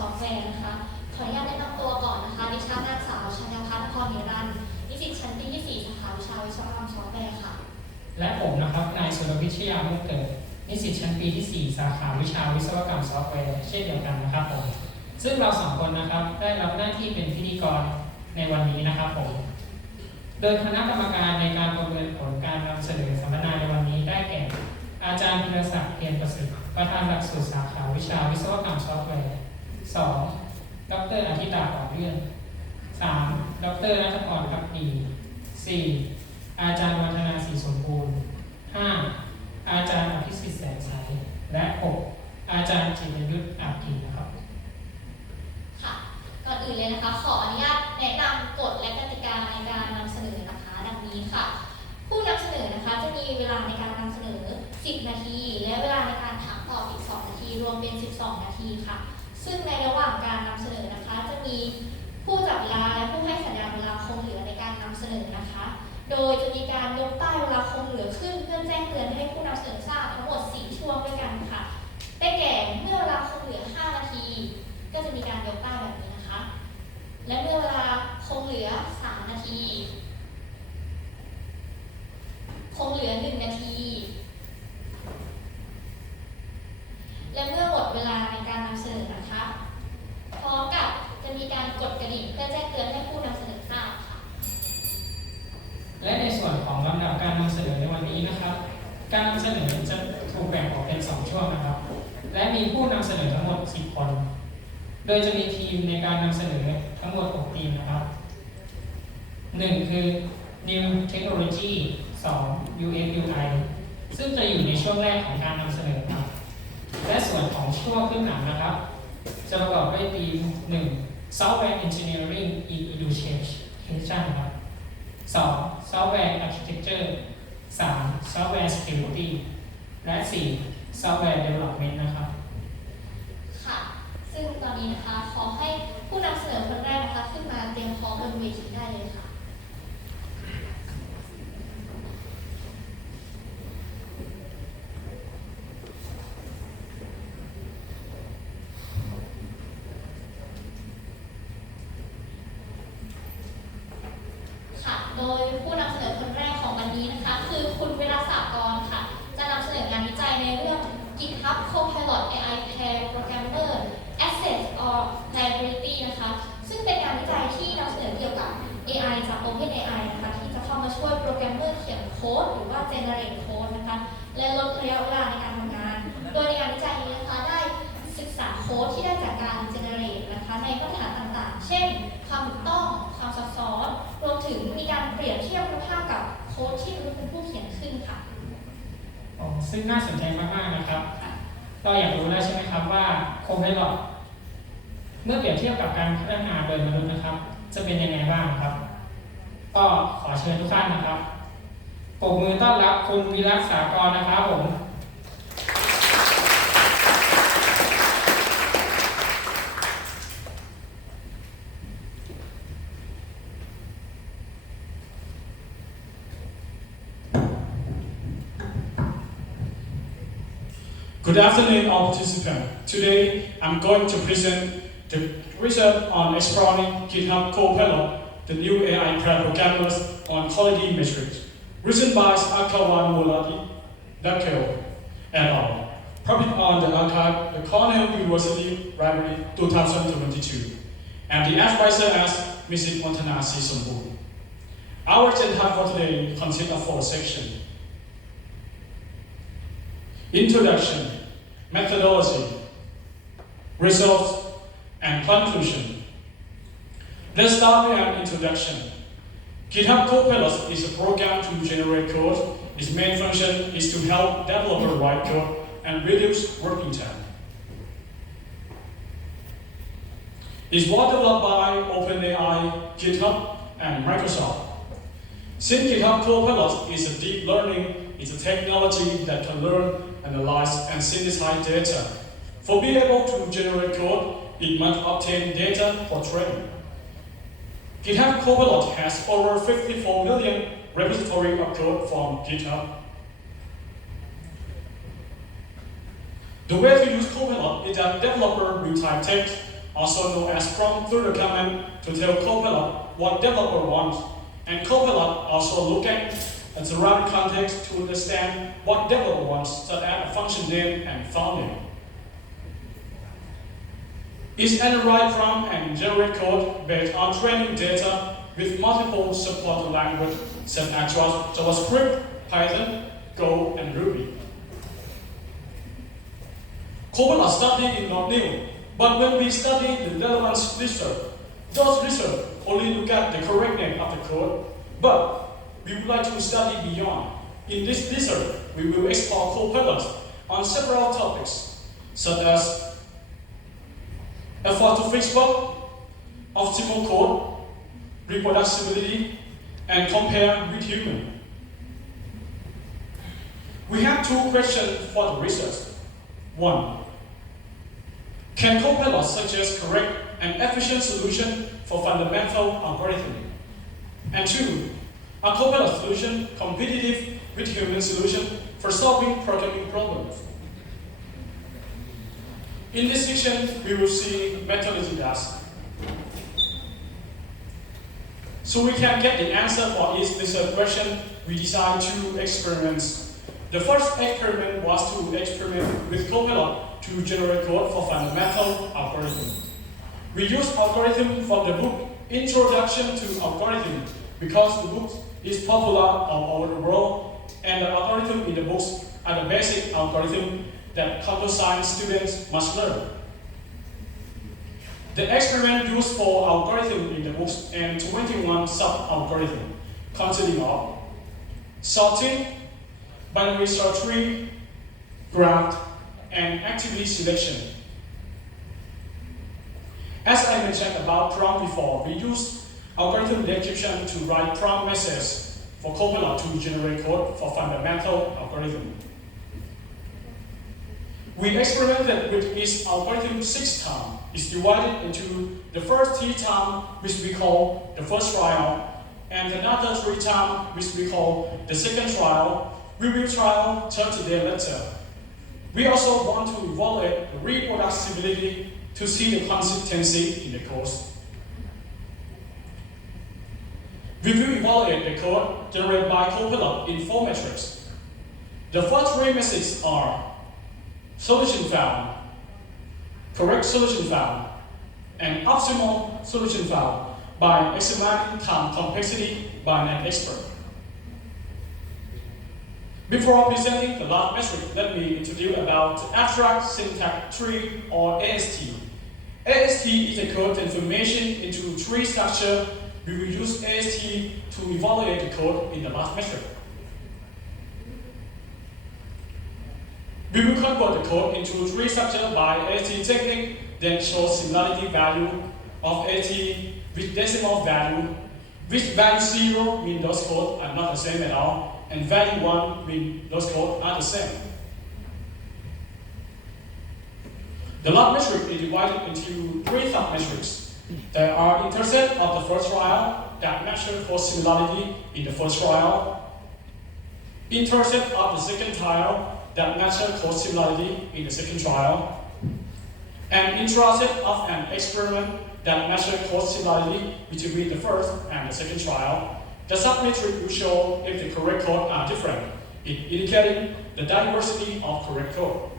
ซอฟต์แวร์นะคะขออนุญาตแนะนำตัวก่อนนะคะดิฉันนางสาวชัญญพัฒน์พรนิรันดร์นิสิตชั้นปีที่4สาขาวิชาวิศวกรรมซอฟต์แวร์ค่ะและผมนะครับนายสุรวิชยามุ่งเกิดนิสิตชั้นปีที่4สาขาวิชาวิศวกรรมซอฟต์แวร์เช่นเดียวกันนะครับผมซึ่งเราสองคนนะครับได้รับหน้าที่เป็นพิธีกรในวันนี้นะครับผมโดยคณะกรรมการในการประเมินผลการนำเสนอสัมมนาในวันนี้ได้แก่อาจารย์ธีรศักดิ์เพียรประสิทธิ์ประธานหลักสูตรสาขาวิชาวิศวกรรมซอฟต์แวร์ 2. ดร.อาทิตาปอดเรื่อง 3. ดร.ณัฐพร ภักดี 4. อาจารย์วัฒนาศรีสมบูรณ์ 5. อาจารย์อภิสิทธิ์แสงใสและ 6. อาจารย์จิตรยุทธอาจกินนะครับค่ะก่อนอื่นเลยนะคะขออนุญาตแนะนำกฎและกติกาในการนำเสนอนะคะดังนี้ค่ะผู้นำเสนอนะคะจะมีเวลาในการนำเสนอ10นาทีและเวลาในการถามตอบอีก2นาทีรวมเป็น12นาทีค่ะซึ่งในระหว่างการนำเสนอนะคะจะมีผู้จับเวลาและผู้ให้สัญญาณเวลาคงเหลือในการนำเสนอนะคะโดยจะมีการยกป้ายเวลาคงเหลือขึ้นเพื่อแจ้งเตือนให้ผู้นำเสนอทราบทั้งหมด4ช่วงด้วยกันค่ะได้แก่เมื่อเวลาคงเหลือ5นาทีก็จะมีการยกป้ายแบบนี้นะคะและเมื่อเวลาคงเหลือ3นาทีคงเหลือ1นาทีและเมื่อหมดเวลาในการนำเสนอนะคะพร้อมกับจะมีการกดกระดิ่งเพื่อแจ้งเตือนให้ผู้นำเสนอทราบค่ะและในส่วนของลำดับการนำเสนอในวันนี้นะครับการนำเสนอจะถูกแบ่งออกเป็น2ช่วงนะครับและมีผู้นำเสนอทั้งหมด10คนโดยจะมีทีมในการนำเสนอทั้งหมด6ทีมนะครับ1คือ New Technology 2 UX UI ซึ่งจะอยู่ในช่วงแรกของการนำเสนอครับและส่วนของช่วงขึ้นหลังนะครับจะประกอบด้วยทีม 1. Software Engineering in Education ครับ 2. Software Architecture 3. Software Security และ 4. Software Development นะครับค่ะซึ่งตอนนี้นะคะขอให้ผู้นำเสนอคนแรกนะคะขึ้นมาเตรียมพร้อมบนเวทีได้เลยค่ะโดยผู้นำเสนอคนแรกของวันนี้นะคะคือคุณเวลาสากรค่ะจะนำเสนองานวิจัยในเรื่อง GitHub Copilot AI Programmer Assets or Liability นะคะซึ่งเป็นงานวิจัยที่นำเสนอเกี่ยวกับ AI จาก OpenAI นะคะที่จะเข้ามาช่วยโปรแกรมเมอร์เขียนโค้ดหรือว่า generate code นะคะและลดระยะเวลาในการทำงานโดยในงานวิจัยนี้นะคะได้ศึกษาโค้ดที่ได้จากการ generate นะคะในมาตรฐานต่างๆเช่นความถูกต้องความซับซ้อนรวมถึงมีการเปรียบเทียบคุณภาพกับโค้ดที่มนุษย์เป็นผู้เขียนขึ้นค่ะซึ่งน่าสนใจมากๆนะครับเราอยากรู้แล้วใช่ไหมครับว่า Copilot เมื่อเปรียบเทียบกับการพัฒนาโดยมนุษย์นะครับจะเป็นยังไงบ้างครับก็ขอเชิญทุกท่านนะครับปรบมือต้อนรับคุณวิรัตสากรนะครับผมGood afternoon, all participants. Today, I'm going to present the research on exploring GitHub Copilot, the new AI programmers on quality metrics, written by Akawan Moladi, Dakeo, et al., published on the archive, the Cornell University Library 2022, and the advisor as Mrs. Montanasi Sumbu. Our agenda for today consists of 4 sections. Introduction, methodology, results, and conclusion. Let's start with an introduction. GitHub Copilot is a program to generate code. Its main function is to help developers write code and reduce working time. It was developed by OpenAI, GitHub, and Microsoft. Since GitHub Copilot is a deep learning, it's a technology that can learn, analyze, and synthesize data. For being able to generate code, it must obtain data for training. GitHub Copilot has over 54 million repositories of code from GitHub. The way to use Copilot is that developer will type text also known as prompt through the command to tell Copilot what developer wants. And Copilot also look at the surrounding context to understand what developer wants, such as a function name and file name. It analyzes prompt and generate code based on training data with multiple supported languages such as JavaScript, Python, Go, and Ruby. Copilot study is not new, but when we study the relevance research, those research only look at the correct name of the code, but we would like to study beyond. In this research, we will explore Copilot on several topics, such as effort to fix bug, optimal code, reproducibility, and compare with human. We have two questions for the research. 1. Can Copilot suggest correct and efficient solution for fundamental algorithm? And 2. Are Copilot solution competitive with human solution for solving programming problems? In this section, we will see methodology tasks. So we can get the answer for each research question, we decided 2 experiments. The first experiment was to experiment with Copilot to generate code for fundamental algorithm. We used algorithm from the book Introduction to Algorithm because the book is popular all over the world, and the algorithm in the books are the basic algorithm that computer science students must learn. The experiment used 4 algorithms in the books and 21 sub-algorithms, consisting of sorting, binary search tree, graph, and activity selection. As I mentioned about prompt before, we used algorithm description to write prompt messages for Copilot to generate code for fundamental algorithm. We experimented with each algorithm 6 times. It's divided into the first 3 times, which we call the first trial, and another 3 times, which we call the second trial. We will trial 30 days later. We also want to evaluate the reproducibility to see the consistency in the code. We will evaluate the code generated by Copilot in 4 metrics. The first 3 messages are solution found, correct solution found, and optimal solution found by examining time complexity by an expert. Before presenting the last metric, let me introduce about the abstract syntax tree, or AST. AST is a code transformation into tree structure. We will use AST to evaluate the code in the last metric. We will convert the code into tree structure by AST technique, then show similarity value of AST with decimal value, which value 0 means those codes are not the same at all, and value 1 means those codes are the same. The log metric is divided into 3 sub-metrics. There are intercept of the first trial that measure for similarity in the first trial, intercept of the second trial that measure for similarity in the second trial, and intercept of an experiment that measure co-similarity between the first and the second trial. The sub-metric will show if the correct codes are different, indicating the diversity of correct code.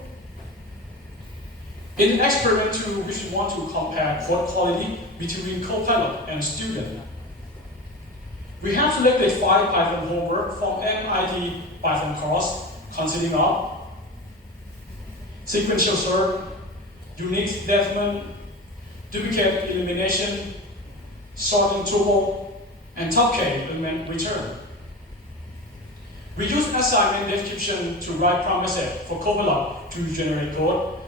In experiment 2, we want to compare code quality between Copilot and student. We have selected 5 Python homework from MIT Python course, consisting of sequential sort, unique statement, duplicate elimination, sorting tuple, and top K element return. We use assignment description to write promises for Copilot to generate code.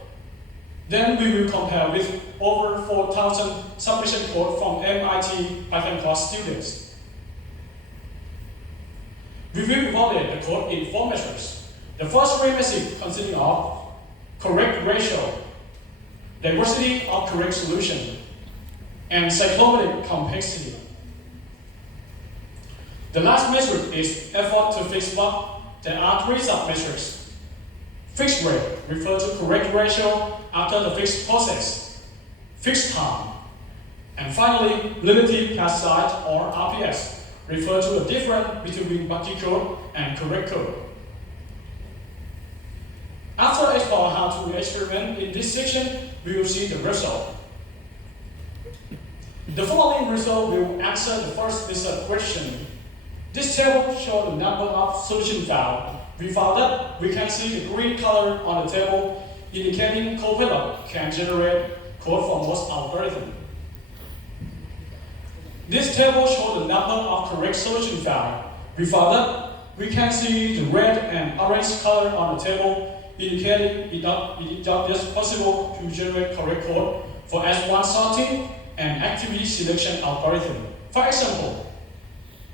Then we will compare with over 4,000 submission code from MIT Python course students. We will evaluate the code in 4 measures. The first 3 measures consisting of correct ratio, diversity of correct solution, and psychometric complexity. The last metric is effort to fix bug. There are 3 sub-metrics. Fix rate refers to correct ratio after the fix process. fixed time. And finally, relative pass size or RPS refers to the difference between buggy code and correct code. After exploring how to experiment in this section, we will see the result. The following result will answer the first research question. This table shows the number of solutions found. We found that we can see the green color on the table, indicating Copilot can generate code for most algorithms. This table shows the number of correct solutions found. We found that we can see the red and orange color on the table, indicating it is just possible to generate correct code for S1 sorting and activity selection algorithm. For example,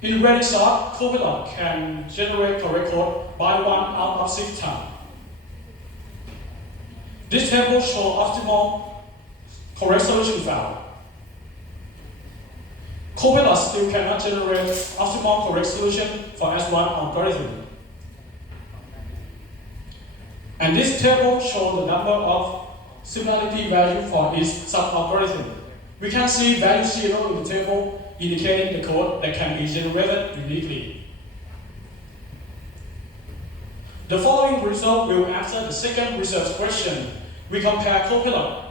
in ready sort, Copilot can generate correct code by 1 out of 6 times. This table shows optimal correct solution found. Copilot still cannot generate optimal correct solution for S1 algorithm. And this table shows the number of similarity value for each sub-algorithm. We can see value 0 in the table, indicating the code that can be generated uniquely. The following result will answer the second research question. We compare Copilot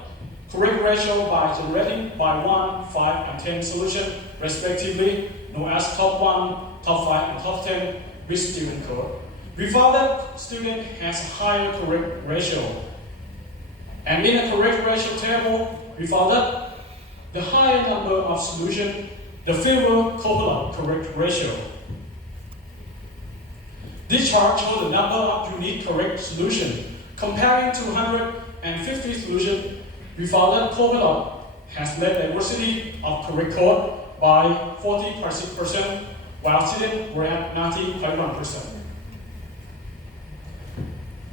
correct ratio by generating by 1, 5, and 10 solutions, respectively, known as top 1, top 5, and top 10 with student code. We found that student has a higher correct ratio. And in a correct ratio table, we found that the higher number of solutions, the fewer Copilot correct ratio. This chart shows the number of unique correct solutions. Comparing 250 solutions, we found that Copilot has less diversity of correct code by 40%, while students were at 90.1%.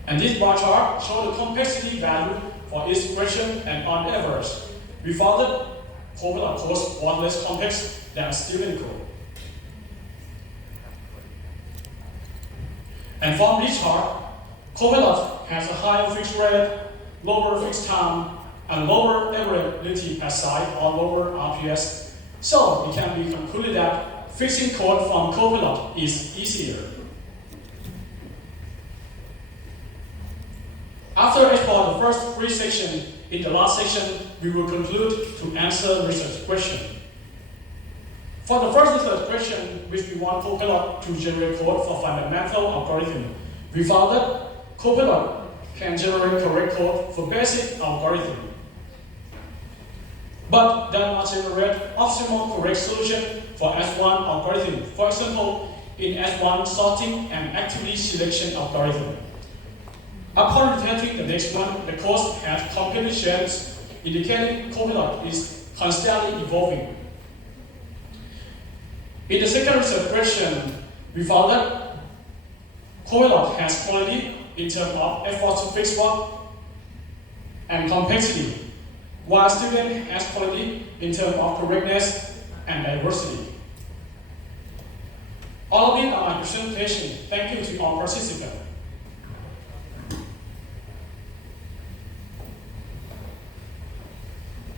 And this bar chart shows the complexity value for each question, and on average, we found that Copilot code was less complex than student code. And from this chart, Copilot has a higher fixed rate, lower fixed time, and lower average relative pass size or lower RPS. So it can be concluded that fixing code from Copilot is easier. After exploring the first 3 sections, in the last section, we will conclude to answer the research question. For the first research question, which we want Copilot to generate code for fundamental algorithm, we found that Copilot can generate correct code for basic algorithm, but does not generate optimal correct solution for S1 algorithm. For example, in S1 sorting and activity selection algorithm. Upon rotating the next one, the code has completely changed, indicating Copilot is constantly evolving. In the second research question, we found that Copilot has quality in terms of effort to fix bug and complexity, while student has quality in terms of correctness and diversity. All of these are my presentation. Thank you to all participants.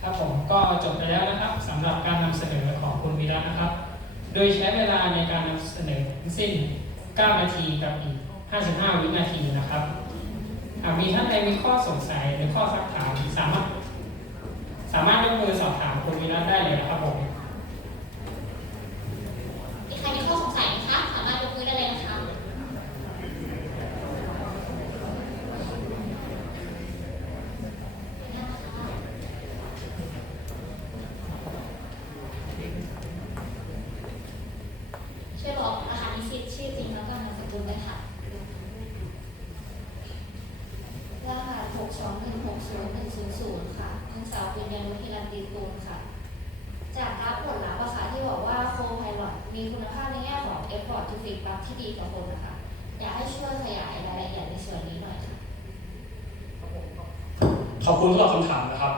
ครับผมก็จบไปแล้วนะครับสำหรับการนำเสนอของคุณวีระนะครับโดยใช้เวลาในการนำเสนอทั้งสิ้น9 นาทีกับอีก55 วินาทีนะครับหากมีท่านใดมีข้อสงสัยหรือข้อซักถามสามารถยกมือสอบถามคุณวีระได้เลยนะครับผม มีใครมีข้อสงสัยไหมคะสามารถยกมือได้เลยนะคะช่วยบอกรหัสนิสิตชื่อจริงแล้วก็นามสกุลด้วยค่ะรหัส6216010ค่ะนางสาวปิญญานุช ฮิรันตีกูลค่ะ จากกราฟผลลัพธ์ค่ะที่บอกว่าโคไพลอตมีคุณภาพในแง่ของ effort to fix bug ที่ดีกว่าคนนะคะอยากให้ช่วยขยายรายละเอียดในส่วนนี้หน่อยค่ะขอบคุณสำหรับคำถามนะครับ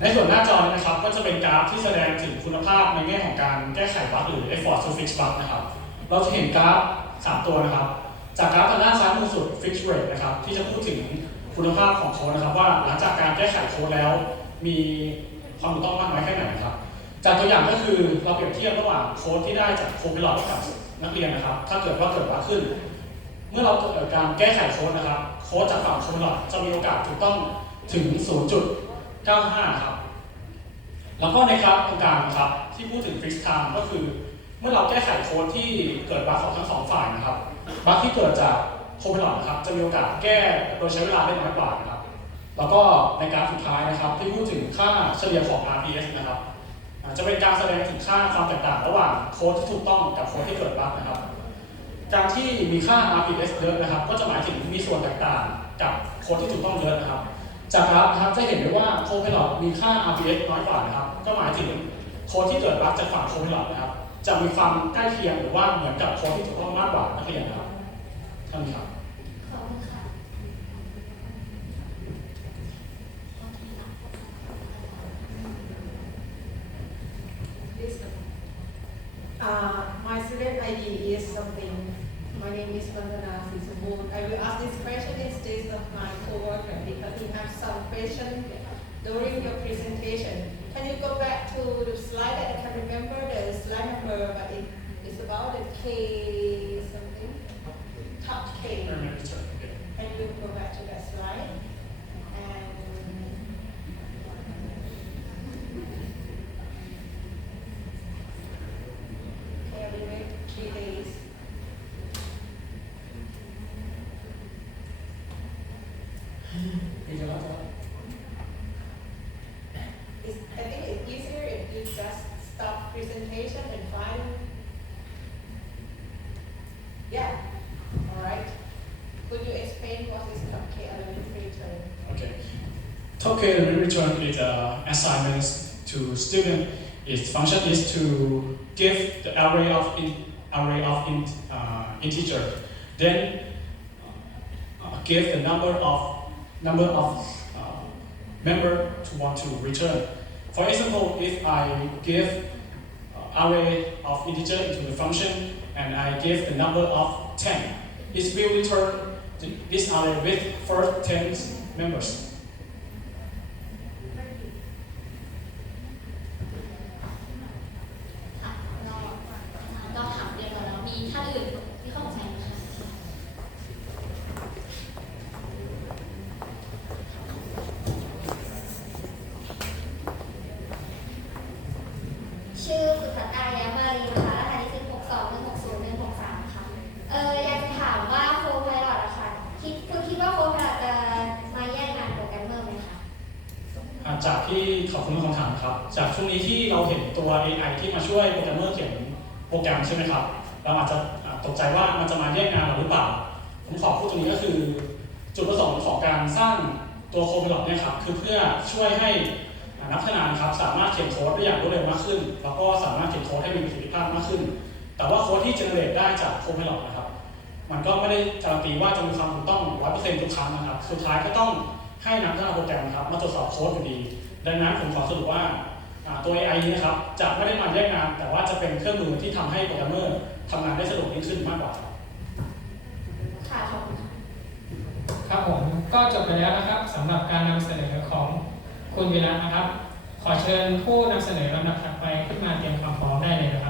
ในส่วนหน้าจอนี้นะครับก็จะเป็นกราฟที่แสดงถึงคุณภาพในแง่ของการแก้ไขบั๊กหรือ effort to fix bug นะครับเราจะเห็นกราฟ3 ตัวนะครับจากกราฟทางด้านซ้ายมือสุด fix rate นะครับที่จะพูดถึง คุณภาพของโค้ดนะครับว่าหลังจากการแก้ไขโค้ดแล้วมีความถูกต้องมากน้อยแค่ไหนครับจากตัวอย่างก็คือเราเปรียบเทียบระหว่างโค้ดที่ได้จากโคพิลอตกับนักเรียนนะครับถ้าเกิดว่าเกิดบั๊กขึ้นเมื่อเราเกิดการแก้ไขโค้ดนะครับโค้ดจากฝั่งโคพิลอตจะมีโอกาสถูกต้องถึง 0.95 ครับแล้วก็ในกราฟตรงกลางนะครับที่พูดถึง fix time ก็คือเมื่อเราแก้ไขโค้ดที่เกิดบั๊กของทั้งสองฝ่ายนะครับบั๊กที่เกิดจากโคพิลอตนะครับจะมีโอกาสแก้โดยใช้เวลาได้น้อยกว่านะครับแล้วก็ในกราฟสุดท้ายนะครับที่พูดถึงค่าเฉลี่ยของ RPS นะครับจะเป็นการแสดงถึงค่าความแตกต่างระหว่างโค้ดที่ถูกต้องกับโค้ดที่เกิดบั๊กนะครับการที่มีค่า RPS เยอะนะครับก็จะหมายถึงมีส่วนแตกต่างกับโค้ดที่ถูกต้องเยอะนะครับจากกราฟนะครับจะเห็นได้ว่าโคพิลอตมีค่า RPS น้อยกว่านะครับก็หมายถึงโค้ดที่เกิดบั๊กจากฝั่งโคพิลอตนะครับจะมีความใกล้เคียงหรือว่าเหมือนกับโค้ดที่ถูกต้องมากกว่านักเรียนนะครับท่านครับขอบคุณค่ะ My student ID is something. My name is Vandana Sisubun. I will ask this question instead of my coworker because he has some question during your presentation. Can you go back to the slide that I can remember the slide number, but it is about the K something, top K. Can you go back to that slide? And okay, we wait 3 days. I think it's easier if you just stop presentation and find. Yeah. All right. Could you explain what is top K element return? Okay. Top K element return is assignments to student. Its function is to give the array of integer, then give the number of member to want to return. For example, if I give array of integer into the function and I give the number of 10, it will return this array with first 10 members. ก็ถามเรียบร้อยแล้วมีท่านอื่นมีข้อสงสัยไหมคะชื่อสุภัตตายามารีนะคะรหัสที่62160163ค่ะอยากจะถามว่าโคไพลอตอะค่ะคุณคิดว่าโคไพลอตจะมาแย่งงานโปรแกรมเมอร์ไหมคะ จากที่ขอบคุณคำถามครับจากช่วงนี้ที่เราเห็นตัว AI ที่มาช่วยโปรแกรมเมอร์เขียนโปรแกรมใช่ไหมครับเราอาจจะตกใจว่ามันจะมาแย่งงานเราหรือเปล่าผมขอพูดตรงนี้ก็คือจุดประสงค์ของการสร้างตัวโคพิลอตเนี่ยครับคือเพื่อช่วยให้นักพัฒนาครับสามารถเขียนโค้ดได้อย่างรวดเร็วมากขึ้นแล้วก็สามารถเขียนโค้ดให้มีประสิทธิภาพมากขึ้นแต่ว่าโค้ดที่เจเนเรตได้จากโคพิลอตนะครับมันก็ไม่ได้การันตีว่าจะมีความถูกต้อง 100% ทุกครั้งนะครับสุดท้ายก็ต้องให้นักพัฒนาโปรแกรมครับมาตรวจสอบโค้ดอยู่ดีดังนั้นผมขอสรุปว่าตัว AI นี้นะครับจะไม่ได้มาแย่งงานแต่ว่าจะเป็นเครื่องมือที่ทำให้โปรแกรมเมอร์ทำงานได้สะดวกยิ่งขึ้นมากกว่าค่ะขอบคุณค่ะ ครับผมก็จบไปแล้วนะครับสำหรับการนำเสนอของคุณวิรัตนะครับขอเชิญผู้นำเสนอลำดับถัดไปขึ้นมาเตรียมความพร้อมได้เลยนะครับ